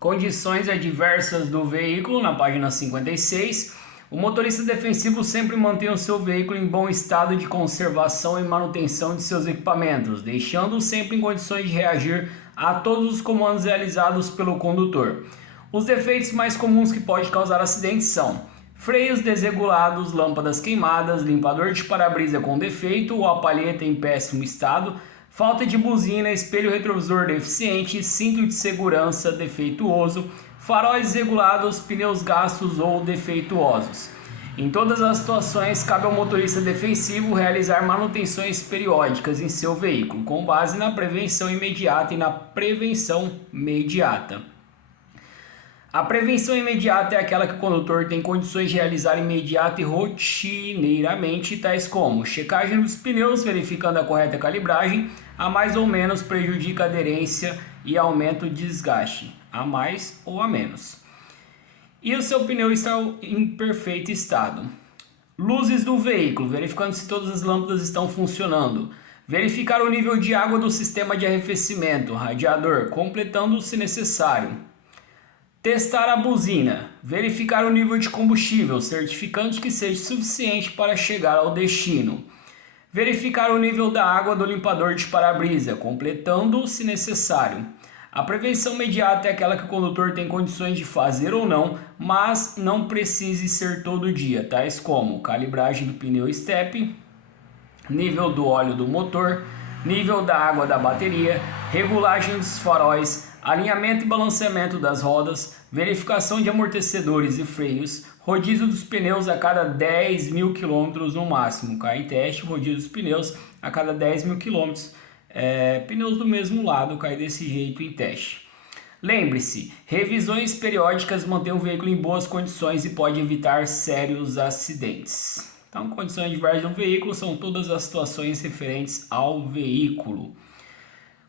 Condições adversas do veículo, na página 56. O motorista defensivo sempre mantém o seu veículo em bom estado de conservação e manutenção de seus equipamentos, deixando-o sempre em condições de reagir a todos os comandos realizados pelo condutor. Os defeitos mais comuns que podem causar acidentes são freios desregulados, lâmpadas queimadas, limpador de para-brisa com defeito ou a palheta em péssimo estado, falta de buzina, espelho retrovisor deficiente, cinto de segurança defeituoso, faróis desregulados, pneus gastos ou defeituosos. Em todas as situações, cabe ao motorista defensivo realizar manutenções periódicas em seu veículo, com base na prevenção imediata e na prevenção mediata. A prevenção imediata é aquela que o condutor tem condições de realizar imediata e rotineiramente, tais como checagem dos pneus, verificando a correta calibragem, a mais ou menos prejudica a aderência e aumenta o desgaste, a mais ou a menos. E o seu pneu está em perfeito estado. Luzes do veículo, verificando se todas as lâmpadas estão funcionando. Verificar o nível de água do sistema de arrefecimento, radiador, completando se necessário. Testar a buzina, verificar o nível de combustível, certificando que seja suficiente para chegar ao destino. Verificar o nível da água do limpador de para-brisa, completando se necessário. A prevenção imediata é aquela que o condutor tem condições de fazer ou não, mas não precise ser todo dia, tais como calibragem do pneu step, nível do óleo do motor, nível da água da bateria, regulagem dos faróis, alinhamento e balanceamento das rodas, verificação de amortecedores e freios, rodízio dos pneus a cada 10 mil quilômetros no máximo. Cai em teste, rodízio dos pneus a cada 10 mil quilômetros. Pneus do mesmo lado, cai desse jeito em teste. Lembre-se, revisões periódicas mantêm o veículo em boas condições e pode evitar sérios acidentes. Então, condições adversas do veículo são todas as situações referentes ao veículo.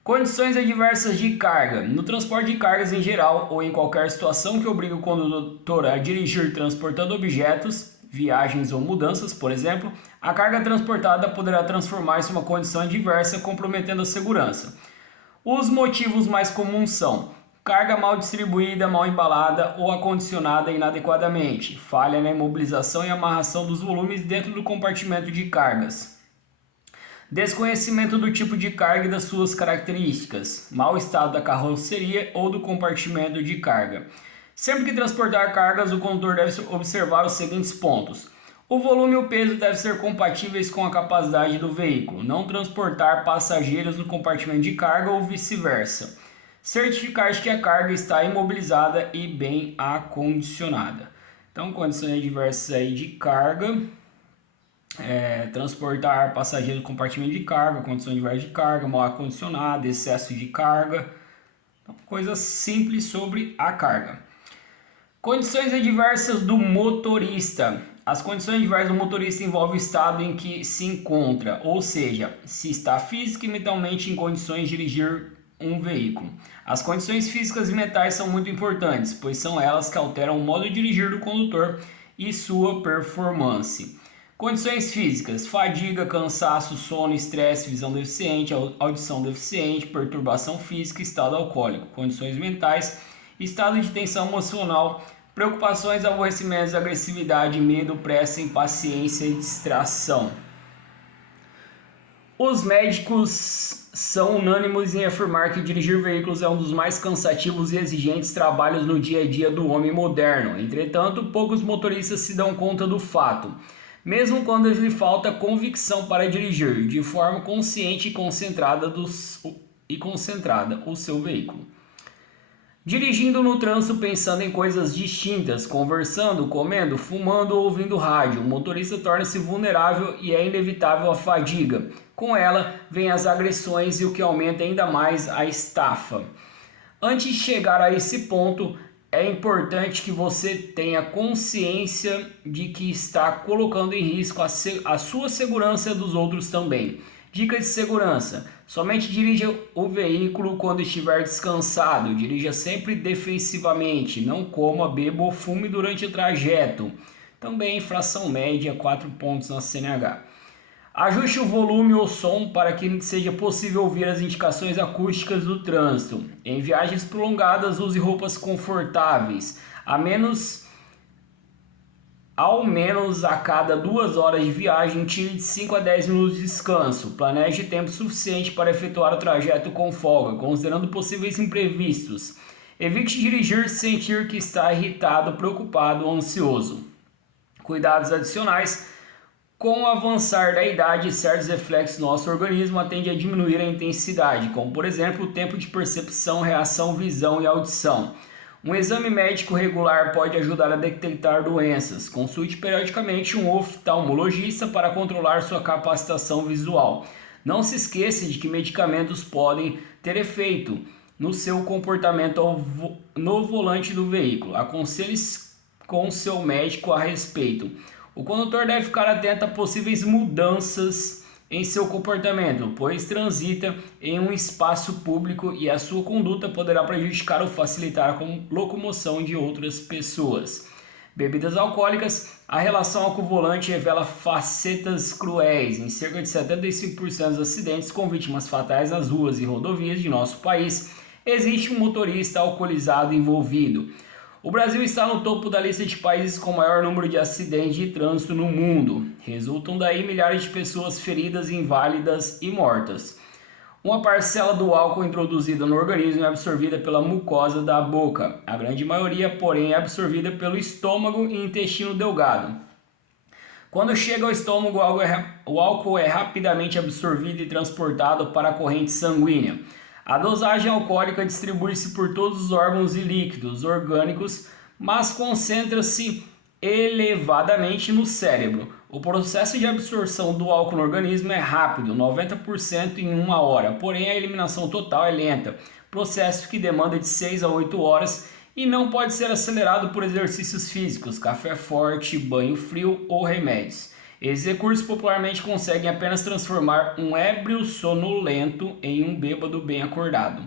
Condições adversas de carga. No transporte de cargas em geral ou em qualquer situação que obrigue o condutor a dirigir transportando objetos, viagens ou mudanças, por exemplo, a carga transportada poderá transformar-se em uma condição adversa comprometendo a segurança. Os motivos mais comuns são carga mal distribuída, mal embalada ou acondicionada inadequadamente, falha na imobilização e amarração dos volumes dentro do compartimento de cargas, desconhecimento do tipo de carga e das suas características, mau estado da carroceria ou do compartimento de carga. Sempre que transportar cargas, o condutor deve observar os seguintes pontos. O volume e o peso devem ser compatíveis com a capacidade do veículo. Não transportar passageiros no compartimento de carga ou vice-versa. Certificar-se que a carga está imobilizada e bem acondicionada. Então, condições adversas aí de carga. Transportar passageiros no compartimento de carga, condições adversas de carga, mal acondicionado, excesso de carga. Então, coisas simples sobre a carga. Condições adversas do motorista. As condições adversas do motorista envolvem o estado em que se encontra, ou seja, se está física e mentalmente em condições de dirigir um veículo. As condições físicas e mentais são muito importantes, pois são elas que alteram o modo de dirigir do condutor e sua performance. Condições físicas: fadiga, cansaço, sono, estresse, visão deficiente, audição deficiente, perturbação física, estado alcoólico. Condições mentais: estado de tensão emocional, preocupações, aborrecimentos, agressividade, medo, pressa, impaciência e distração. Os médicos são unânimes em afirmar que dirigir veículos é um dos mais cansativos e exigentes trabalhos no dia a dia do homem moderno. Entretanto, poucos motoristas se dão conta do fato, mesmo quando lhe falta convicção para dirigir de forma consciente e concentrada o seu veículo. Dirigindo no trânsito pensando em coisas distintas, conversando, comendo, fumando ou ouvindo rádio, o motorista torna-se vulnerável e é inevitável a fadiga. Com ela, vem as agressões e o que aumenta ainda mais a estafa. Antes de chegar a esse ponto, é importante que você tenha consciência de que está colocando em risco a sua segurança e a dos outros também. Dica de segurança: somente dirija o veículo quando estiver descansado. Dirija sempre defensivamente. Não coma, beba ou fume durante o trajeto. Também infração média, 4 pontos na CNH. Ajuste o volume ou som para que seja possível ouvir as indicações acústicas do trânsito. Em viagens prolongadas, use roupas confortáveis, ao menos a cada 2 horas de viagem, tire de 5 a 10 minutos de descanso. Planeje tempo suficiente para efetuar o trajeto com folga, considerando possíveis imprevistos. Evite dirigir se sentir que está irritado, preocupado ou ansioso. Cuidados adicionais. Com o avançar da idade, certos reflexos do nosso organismo tendem a diminuir a intensidade, como por exemplo o tempo de percepção, reação, visão e audição. Um exame médico regular pode ajudar a detectar doenças. Consulte periodicamente um oftalmologista para controlar sua capacitação visual. Não se esqueça de que medicamentos podem ter efeito no seu comportamento no volante do veículo. Aconselhe-se com seu médico a respeito. O condutor deve ficar atento a possíveis mudanças em seu comportamento, pois transita em um espaço público e a sua conduta poderá prejudicar ou facilitar a locomoção de outras pessoas. Bebidas alcoólicas. A relação álcool-volante revela facetas cruéis. Em cerca de 75% dos acidentes com vítimas fatais nas ruas e rodovias de nosso país, existe um motorista alcoolizado envolvido. O Brasil está no topo da lista de países com maior número de acidentes de trânsito no mundo. Resultam daí milhares de pessoas feridas, inválidas e mortas. Uma parcela do álcool introduzida no organismo é absorvida pela mucosa da boca. A grande maioria, porém, é absorvida pelo estômago e intestino delgado. Quando chega ao estômago, o álcool é rapidamente absorvido e transportado para a corrente sanguínea. A dosagem alcoólica distribui-se por todos os órgãos e líquidos orgânicos, mas concentra-se elevadamente no cérebro. O processo de absorção do álcool no organismo é rápido, 90% em 1 hora, porém a eliminação total é lenta, processo que demanda de 6 a 8 horas e não pode ser acelerado por exercícios físicos, café forte, banho frio ou remédios. Esses recursos popularmente conseguem apenas transformar um ébrio sonolento em um bêbado bem acordado.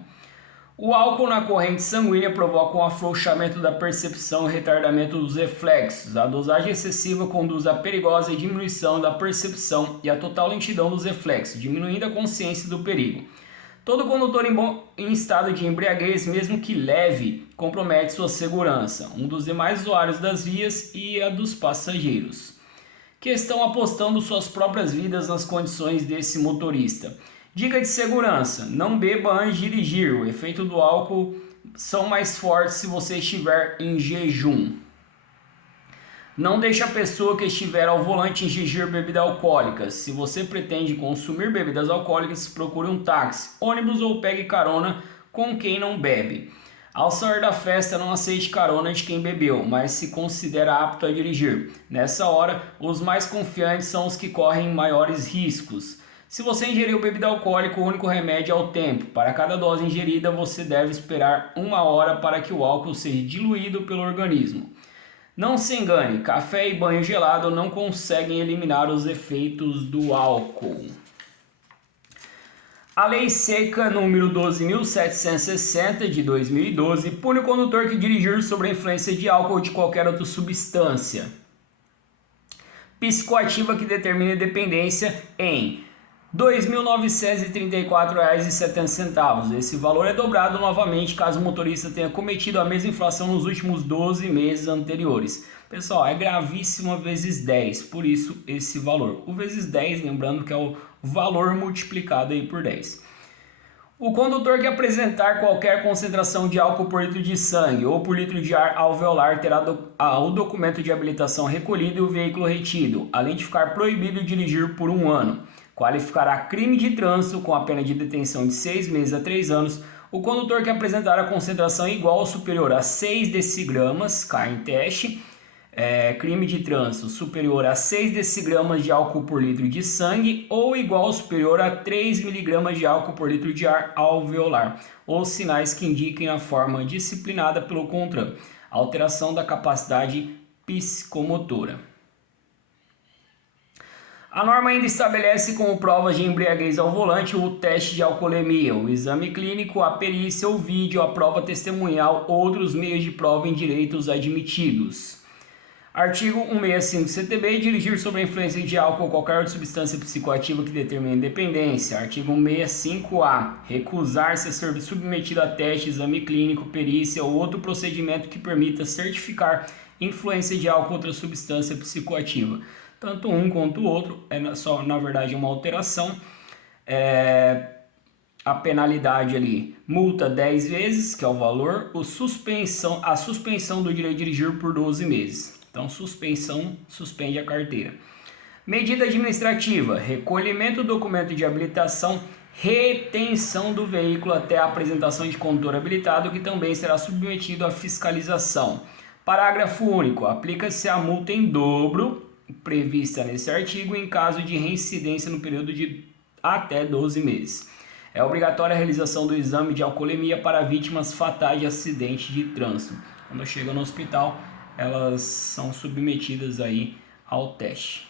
O álcool na corrente sanguínea provoca um afrouxamento da percepção e retardamento dos reflexos. A dosagem excessiva conduz à perigosa diminuição da percepção e à total lentidão dos reflexos, diminuindo a consciência do perigo. Todo condutor em estado de embriaguez, mesmo que leve, compromete sua segurança, um dos demais usuários das vias e a dos passageiros, que estão apostando suas próprias vidas nas condições desse motorista. Dica de segurança: não beba antes de dirigir. O efeito do álcool são mais fortes se você estiver em jejum. Não deixe a pessoa que estiver ao volante ingerir bebidas alcoólicas. Se você pretende consumir bebidas alcoólicas, procure um táxi, ônibus ou pegue carona com quem não bebe. Ao sair da festa, não aceite carona de quem bebeu, mas se considera apto a dirigir. Nessa hora, os mais confiantes são os que correm maiores riscos. Se você ingeriu bebida alcoólica, o único remédio é o tempo. Para cada dose ingerida, você deve esperar 1 hora para que o álcool seja diluído pelo organismo. Não se engane, café e banho gelado não conseguem eliminar os efeitos do álcool. A Lei Seca número 12.760 de 2012 pune o condutor que dirigir sob a influência de álcool ou de qualquer outra substância psicoativa que determine dependência em R$ 2.934,70. Esse valor é dobrado novamente caso o motorista tenha cometido a mesma infração nos últimos 12 meses anteriores. Pessoal, é gravíssima vezes 10, por isso esse valor. O vezes 10, lembrando que é o valor multiplicado aí por 10. O condutor que apresentar qualquer concentração de álcool por litro de sangue ou por litro de ar alveolar terá o documento de habilitação recolhido e o veículo retido, além de ficar proibido de dirigir por 1 ano. Qualificará crime de trânsito com a pena de detenção de 6 meses a 3 anos o condutor que apresentar a concentração igual ou superior a 6 decigramas, cai em teste, crime de trânsito superior a 6 decigramas de álcool por litro de sangue ou igual ou superior a 3 miligramas de álcool por litro de ar alveolar, ou sinais que indiquem a forma disciplinada pelo CONTRAN, alteração da capacidade psicomotora. A norma ainda estabelece como provas de embriaguez ao volante o teste de alcoolemia, o exame clínico, a perícia, o vídeo, a prova testemunhal, outros meios de prova em direitos admitidos. Artigo 165 do CTB, dirigir sob a influência de álcool ou qualquer outra substância psicoativa que determine dependência. Artigo 165A, recusar-se a ser submetido a teste, exame clínico, perícia ou outro procedimento que permita certificar influência de álcool ou outra substância psicoativa. Tanto um quanto o outro é só, na verdade, uma alteração. A penalidade ali, multa 10 vezes, que é o valor, a suspensão do direito de dirigir por 12 meses. Então, suspensão, suspende a carteira. Medida administrativa, recolhimento do documento de habilitação, retenção do veículo até a apresentação de condutor habilitado, que também será submetido à fiscalização. Parágrafo único, aplica-se a multa em dobro, prevista nesse artigo, em caso de reincidência no período de até 12 meses. É obrigatória a realização do exame de alcoolemia para vítimas fatais de acidente de trânsito. Quando chega no hospital, elas são submetidas aí ao teste.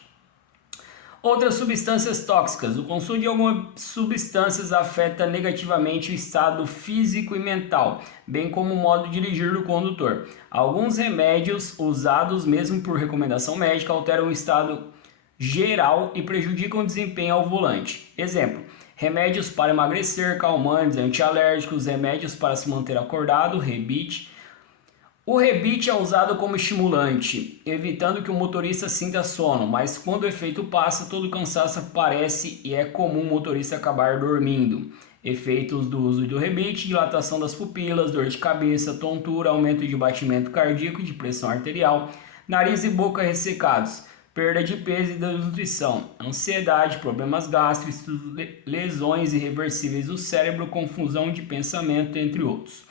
Outras substâncias tóxicas. O consumo de algumas substâncias afeta negativamente o estado físico e mental, bem como o modo de dirigir do condutor. Alguns remédios usados mesmo por recomendação médica alteram o estado geral e prejudicam o desempenho ao volante. Exemplo: remédios para emagrecer, calmantes, antialérgicos, remédios para se manter acordado, rebite. O rebite é usado como estimulante, evitando que o motorista sinta sono, mas quando o efeito passa, todo o cansaço aparece e é comum o motorista acabar dormindo. Efeitos do uso do rebite: dilatação das pupilas, dor de cabeça, tontura, aumento de batimento cardíaco e de pressão arterial, nariz e boca ressecados, perda de peso e desnutrição, ansiedade, problemas gástricos, lesões irreversíveis do cérebro, confusão de pensamento, entre outros.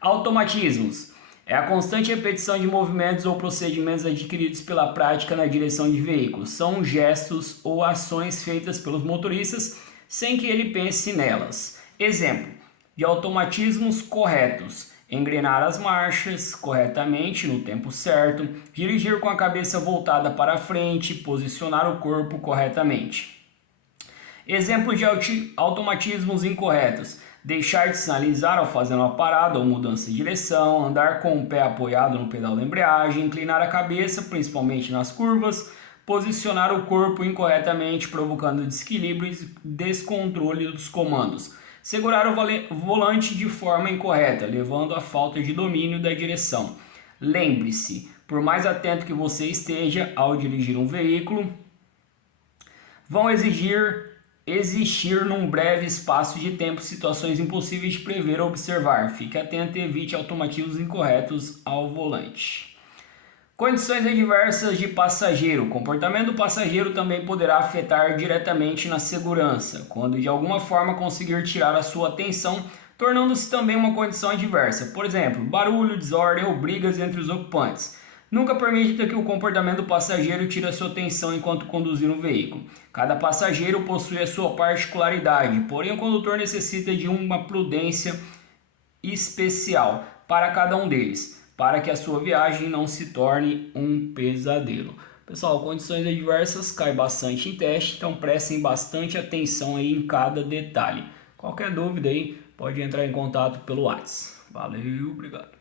Automatismos: é a constante repetição de movimentos ou procedimentos adquiridos pela prática na direção de veículos. São gestos ou ações feitas pelos motoristas sem que ele pense nelas. Exemplo de automatismos corretos: engrenar as marchas corretamente no tempo certo, dirigir com a cabeça voltada para frente, posicionar o corpo corretamente. Exemplos de automatismos incorretos: deixar de sinalizar ao fazer uma parada ou mudança de direção, andar com o pé apoiado no pedal da embreagem, inclinar a cabeça, principalmente nas curvas, posicionar o corpo incorretamente, provocando desequilíbrio e descontrole dos comandos, segurar o volante de forma incorreta, levando à falta de domínio da direção. Lembre-se, por mais atento que você esteja ao dirigir um veículo, vão existir num breve espaço de tempo situações impossíveis de prever ou observar. Fique atento e evite automatismos incorretos ao volante. Condições adversas de passageiro. O comportamento do passageiro também poderá afetar diretamente na segurança, quando de alguma forma conseguir tirar a sua atenção, tornando-se também uma condição adversa. Por exemplo, barulho, desordem ou brigas entre os ocupantes. Nunca permita que o comportamento do passageiro tire a sua atenção enquanto conduzir um veículo. Cada passageiro possui a sua particularidade, porém o condutor necessita de uma prudência especial para cada um deles, para que a sua viagem não se torne um pesadelo. Pessoal, condições adversas cai bastante em teste, então prestem bastante atenção aí em cada detalhe. Qualquer dúvida aí, pode entrar em contato pelo WhatsApp. Valeu, obrigado.